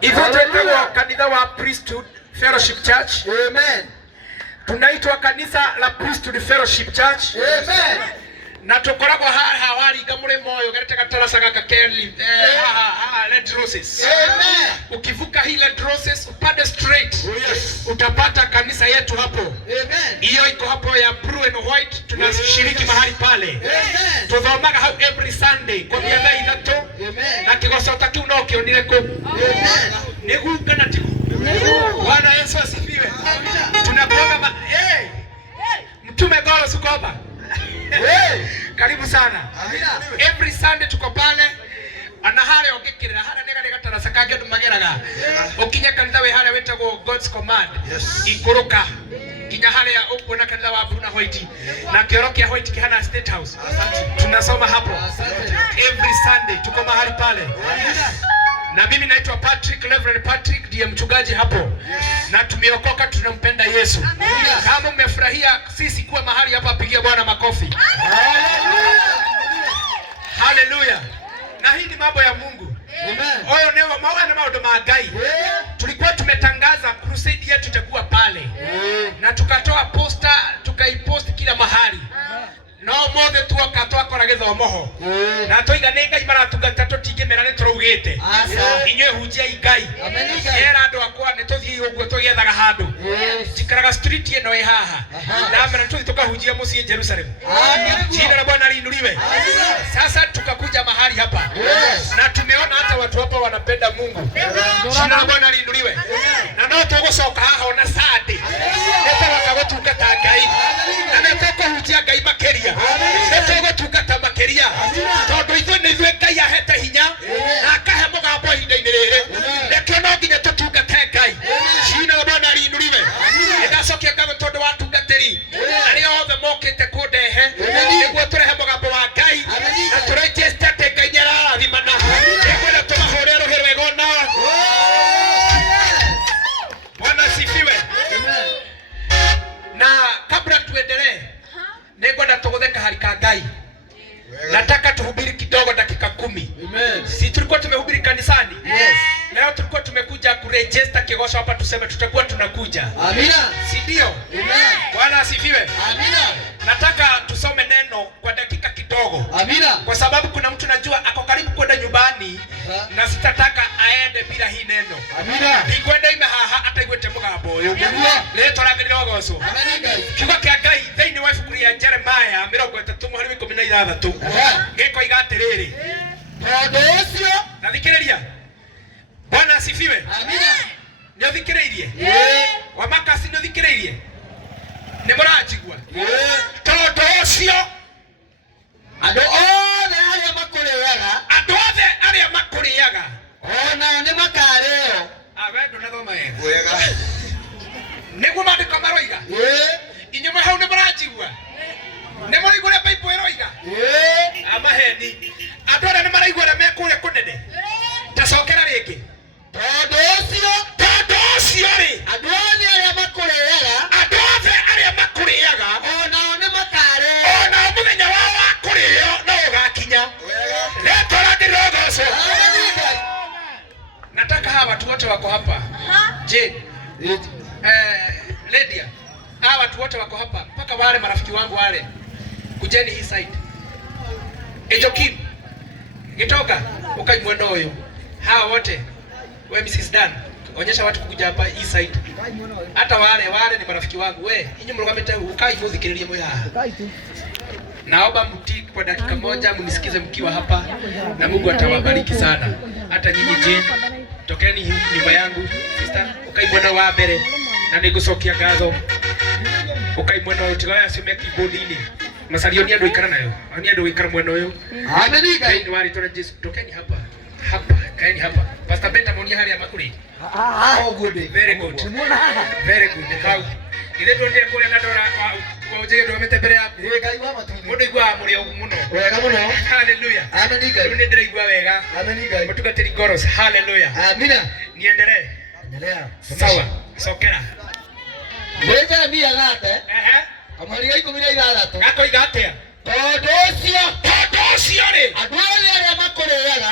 Tunaitwa kanisa wa Priesthood Fellowship Church. Amen. Tunaitwa kanisa la Priesthood Fellowship Church. Amen. Na tukoragwo haha wari gamure moyo garete gatarasa gaka Kelly Red Roses. Amen. Ukivuka hii Red Roses upande straight. Yes. Utapata kanisa yetu hapo. Amen. Hiyo iko hapo ya blue and white, tunashiriki mahali pale. Amen. Tuthomaga how every Sunday kwa miaka itatu. Amen. Na kigoco ta kiu no kionire ku. Amen. Negu kana tiku. Bwana Yesu asifiwe. Tunakuomba Mtume Goro Sukoba. Karibu sana. Amina. Every Sunday tuko pale. Ana hale ogekirira hara nega tarasa kage ndumageraga. Okinya kanitha we hale wetagwo God's Command. Yes. Ikuruka. Kinya hale ya ukuona kanitha wa Bruna White. Na kioro kia White kihana State House. Tunasoma hapo. Every Sunday tuko mahali pale. Na mimi naitwa Patrick, Reverend Patrick, ndiye mchungaji hapo. Yes. Na tumeokoka, tunampenda Yesu. Kama mmefurahia sisi kuwa mahali hapa, pigia Bwana makofi. Haleluya. Na hii ni mambo ya Mungu. Amen. Oyo ni maana na maodo magai. Tulikuwa tumetangaza crusade yetu itakuwa pale. Na tukatoa poster, tukaipost kila mahali. No mothe tuokatwa koragetha omoho na toiganenga imara tugatatu tingimera ne turugite inye hujia igai era ndo akwa ne tothii uguo tugethaga handu tikaraga street eno e haha na mara tuthi tukahujia musie Jerusalem. Jina la Bwana liinuliwe. Sasa tukakuja mahali hapa na tumeona hata watu hapa wanapenda Mungu. Jina la Bwana liinuliwe. Na no tugocoka haha ona sade neta wakagotuka ta ngai na neta kuhujia ngai makeria netogo tungata makeria tondu ithuĩ nĩ ithuĩ Ngai ahete hinya na akahe mũgambo ihinda-inĩ rĩrĩ rekio no nginya tũtungate Ngai. Jina la Bwana liinuliwe. Nĩndacokia ngatho tondũ wa tungatĩri arĩa othe mokĩte kũndehe nĩguo tũrehe mũgambo wa Ngai na tũregister atĩ Ngai nĩararathimana. Nĩngwenda tũmahũre rũhĩ rwega ona. Bwana asifiwe. Na kabla tuendelee ningwenda tuguthe harika Ngai. Nataka tuhubiri kidogo dakika 10. Amen. Si tulikuwa tumehubiri kanisani? Yes. Leo tulikuwa tumekuja kuregister kigoso hapa tuseme tutakuwa tunakuja. Amina. Si ndio? Amen. Bwana asifiwe. Amina. Nataka tusome neno kwa dakika kidogo. Amina. Kwa sababu kuna mtu najua ako karibu kwenda nyumbani na sitataka aende bila hii neno. Amina. Nikwenda ime haha hata igwete mugambo uyu. Leo turagirira goso. Amina. Kiugo kia Ngai thĩinĩ wa ibuku rĩa Jeremiah 33:16 gĩko igatiriri tondu ucio na thikĩrĩria. Bwana asifiwe. Amina. Nĩ thikĩrĩirie wa makasi nĩ thikĩrĩirie nĩ mũranjigua tondu ucio andũ othe arĩa makũrĩaga ona nĩ makarĩo wendo na thoma wega nĩguo maandĩko maroiga inyuĩ hau nĩ mũranjigua nĩ mũraigua ũrĩa Bible ĩroiga amaheni andũ arĩa nĩ maraigua ũrĩa mekũrĩa kũnene tacokera rĩngĩ tondu ũcio rĩ andũ othe arĩa makũrĩaga onao nĩ makarĩo onao mũthenya wao wa kũrĩo no ũgakinya. Nĩtũragĩrĩra goco. Nataka hawa watu wote wako hapa Jane Lydia, hawa watu wote wako hapa mpaka wale marafiki wangu wale kujeni hii side. Ejokim Gitoka ukai mwendo huyo. Hawa wote we Mrs. Dan onyesha watu kukuja hapa hii side. Hata wale ni marafiki wangu. We inyi mrugamete ukai muthikiririe mwe haha. Naomba mtii kwa dakika moja mnisikize mkiwa hapa na Mungu atawabariki sana. Hata nyinyi Jane tokeni nyumba yangu sister ukai mwendo wa mbere na nigucokia ngatho ukai mwendo utigoya ciume keyboard-ini macario ni andu ikara nayo ni andu ikara mwendo uyu. Ameni Ngai ni wari tore Jesu tokeni hapa kaeni hapa Pastor Benta monia haria makuri good very good very good how ile ndonde kule na dora wa ujege ndo metembere hapo Ngai wa matundu mundu igwa muri ogu muno wega muno. Hallelujah. Ameni Ngai ni ndire igwa wega. Ameni Ngai mutugatiri goros. Hallelujah. Amina. Niendelee. Endelea. Sawa. Sokera. Jeremiah gate amari ga 16 gako igatea tondu ucio ri andũ othe arĩa makũrĩaga